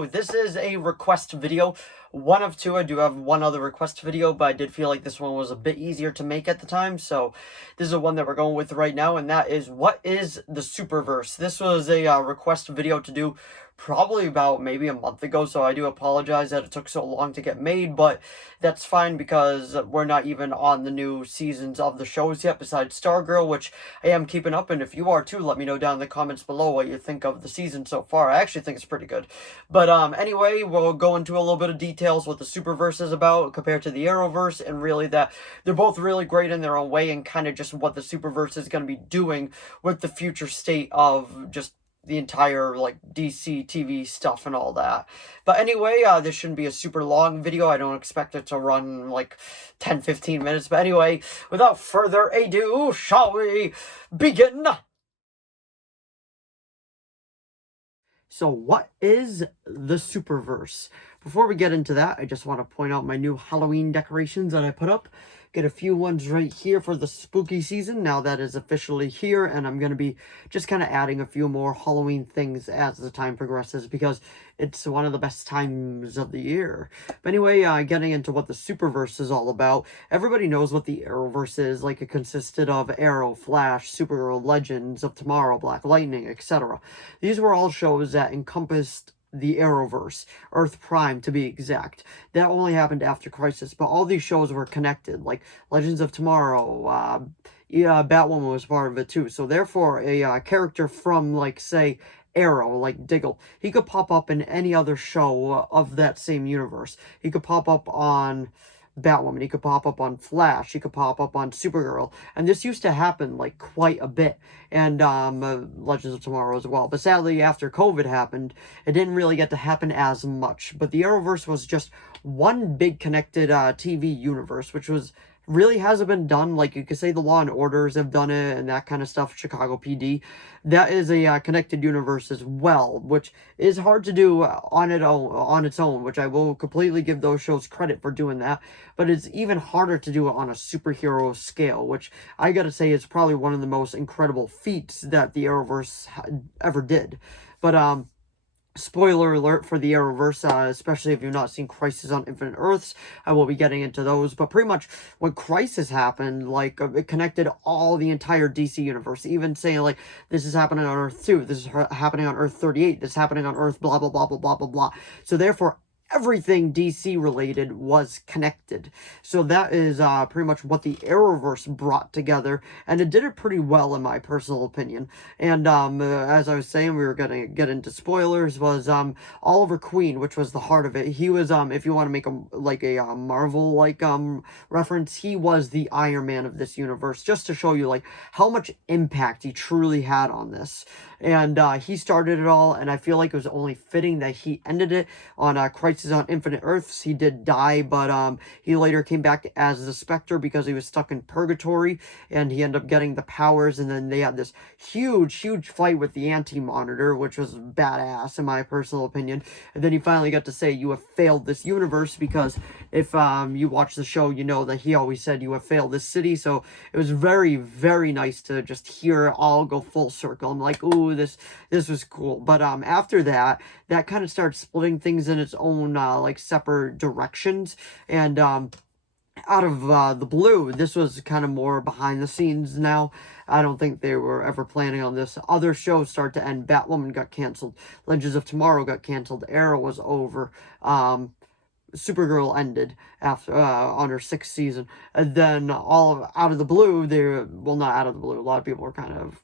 So this is a request video, one of two. I do have one other request video, but I did feel like this one was a bit easier to make at the time, so this is the one that we're going with right now, and that is, what is the SuperVerse? This was a request video to do probably about maybe a month ago, so I do apologize that it took so long to get made, but that's fine because we're not even on the new seasons of the shows yet, besides Stargirl, which I am keeping up, and if you are too, let me know down in the comments below what you think of the season so far. I actually think it's pretty good. But anyway, we'll go into a little bit of details what the Superverse is about compared to the Arrowverse, and really that they're both really great in their own way, and kind of just what the Superverse is going to be doing with the future state of just the entire, like, DC TV stuff and all that. But anyway, this shouldn't be a super long video. I don't expect it to run, like, 10-15 minutes. But anyway, without further ado, shall we begin? So what is the Superverse? Before we get into that, I just want to point out my new Halloween decorations that I put up. Get a few ones right here for the spooky season. Now that is officially here, and I'm going to be just kind of adding a few more Halloween things as the time progresses, because it's one of the best times of the year. But anyway, getting into what the Superverse is all about, everybody knows what the Arrowverse is. Like, it consisted of Arrow, Flash, Supergirl, Legends of Tomorrow, Black Lightning, etc. These were all shows that encompassed the Arrowverse, Earth Prime to be exact. That only happened after Crisis, but all these shows were connected, like Legends of Tomorrow, Batwoman was part of it too, so therefore a character from, like, say, Arrow, like Diggle, he could pop up in any other show of that same universe. He could pop up on Batwoman, he could pop up on Flash, he could pop up on Supergirl, and this used to happen, like, quite a bit, and Legends of Tomorrow as well. But sadly, after COVID happened, it didn't really get to happen as much. But the Arrowverse was just one big connected TV universe, which was really hasn't been done. Like, you could say the Law and Orders have done it and that kind of stuff, Chicago PD. That is a connected universe as well, which is hard to do on its own, which I will completely give those shows credit for doing that. But it's even harder to do it on a superhero scale, which I gotta say is probably one of the most incredible feats that the Arrowverse ever did. But spoiler alert for the Arrowverse, especially if you've not seen Crisis on Infinite Earths. I will be getting into those. But pretty much when Crisis happened, like, it connected all the entire DC universe. Even saying, like, this is happening on Earth 2, this is happening on Earth 38, this is happening on Earth blah, blah, blah, blah, blah, blah, blah. So therefore, everything DC related was connected. So that is pretty much what the Arrowverse brought together, and it did it pretty well in my personal opinion. And as I was saying, we were gonna get into spoilers, was Oliver Queen, which was the heart of it. He was, if you want to make a Marvel reference, he was the Iron Man of this universe, just to show you, like, how much impact he truly had on this. And he started it all, and I feel like it was only fitting that he ended it on Crisis on Infinite Earths. He did die, but he later came back as the Spectre because he was stuck in purgatory, and he ended up getting the powers, and then they had this huge fight with the Anti-Monitor, which was badass in my personal opinion. And then he finally got to say, "You have failed this universe," because if you watch the show, you know that he always said, "You have failed this city." So it was very, very nice to just hear it all go full circle. I'm like, ooh, this was cool. But after that kind of started splitting things in its own like separate directions, and out of the blue, this was kind of more behind the scenes now. I don't think they were ever planning on this. Other shows start to end. Batwoman got canceled, Legends of Tomorrow got canceled, Arrow was over, Supergirl ended after on her 6th season, and then out of the blue, not out of the blue, a lot of people were kind of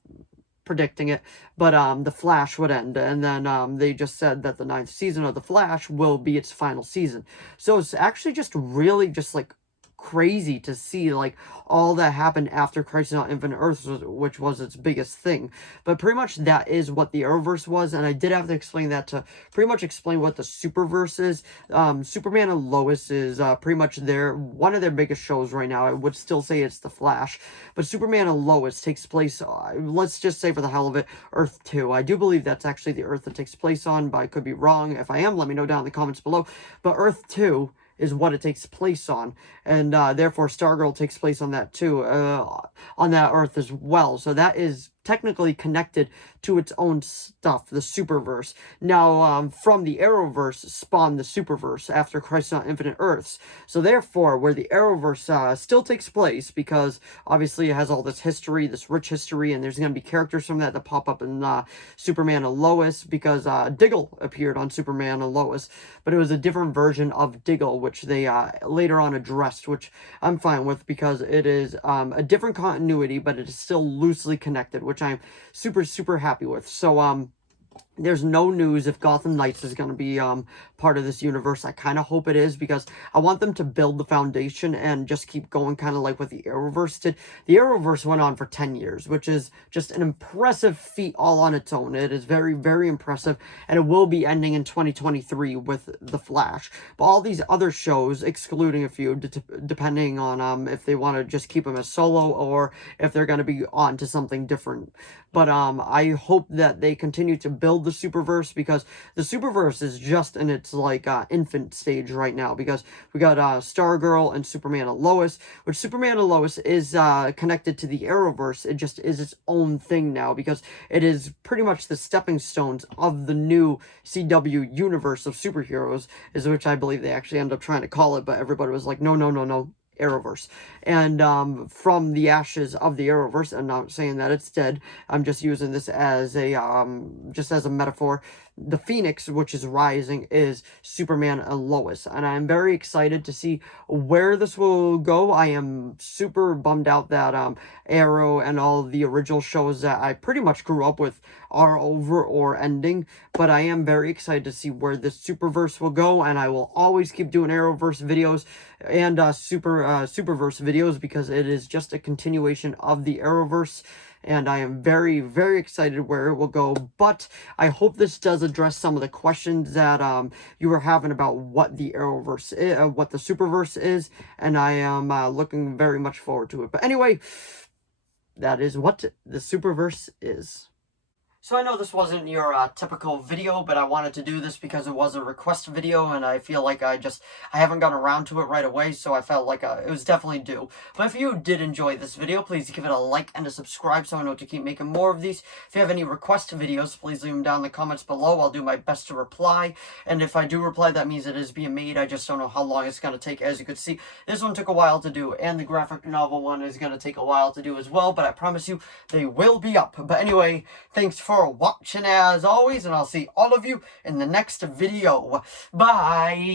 predicting it, but The Flash would end, and then they just said that the 9th season of The Flash will be its final season. So it's actually just really just, like, crazy to see, like, all that happened after Crisis on Infinite Earths, which was its biggest thing. But pretty much that is what the Arrowverse was, and I did have to explain that to pretty much explain what the Superverse is. Superman and Lois is pretty much one of their biggest shows right now. I would still say it's The Flash, but Superman and Lois takes place, let's just say for the hell of it, Earth 2. I do believe that's actually the Earth that takes place on, but I could be wrong. If I am, let me know down in the comments below. But Earth 2 is what it takes place on, and therefore Stargirl takes place on that too, on that Earth as well. So that is technically connected to its own stuff, the SuperVerse. Now, from the Arrowverse spawned the SuperVerse after Crisis on Infinite Earths. So therefore, where the Arrowverse still takes place, because obviously it has all this history, this rich history, and there's going to be characters from that pop up in Superman and Lois, because Diggle appeared on Superman and Lois, but it was a different version of Diggle, which they later on addressed, which I'm fine with, because it is a different continuity, but it is still loosely connected, which I'm super, super happy with. So, there's no news if Gotham Knights is going to be part of this universe. I kind of hope it is, because I want them to build the foundation and just keep going, kind of like what the Arrowverse did. The Arrowverse went on for 10 years, which is just an impressive feat all on its own. It is very, very impressive, and it will be ending in 2023 with The Flash. But all these other shows, excluding a few, depending on if they want to just keep them as solo or if they're going to be on to something different. But I hope that they continue to build the Superverse, because the Superverse is just in its infant stage right now, because we got Stargirl and Superman and Lois, which Superman and Lois is connected to the Arrowverse. It just is its own thing now, because it is pretty much the stepping stones of the new CW universe of superheroes, is which I believe they actually end up trying to call it, but everybody was like, no, no, no, no, Arrowverse. And from the ashes of the Arrowverse, I'm not saying that it's dead, I'm just using this as a metaphor. The Phoenix, which is rising, is Superman and Lois, and I'm very excited to see where this will go. I am super bummed out that Arrow and all the original shows that I pretty much grew up with are over or ending, but I am very excited to see where this Superverse will go, and I will always keep doing Arrowverse videos and Superverse videos, because it is just a continuation of the Arrowverse, and I am very, very excited where it will go. But I hope this does address some of the questions that you were having about what the Arrowverse is, what the Superverse is, and I am looking very much forward to it. But anyway, that is what the Superverse is. So I know this wasn't your typical video, but I wanted to do this because it was a request video, and I feel like I haven't gotten around to it right away, so I felt like it was definitely due. But if you did enjoy this video, please give it a like and a subscribe so I know to keep making more of these. If you have any request videos, please leave them down in the comments below. I'll do my best to reply, and if I do reply, that means it is being made. I just don't know how long it's going to take. As you could see, this one took a while to do, and the graphic novel one is going to take a while to do as well, but I promise you, they will be up. But anyway, thanks for watching as always, and I'll see all of you in the next video. Bye.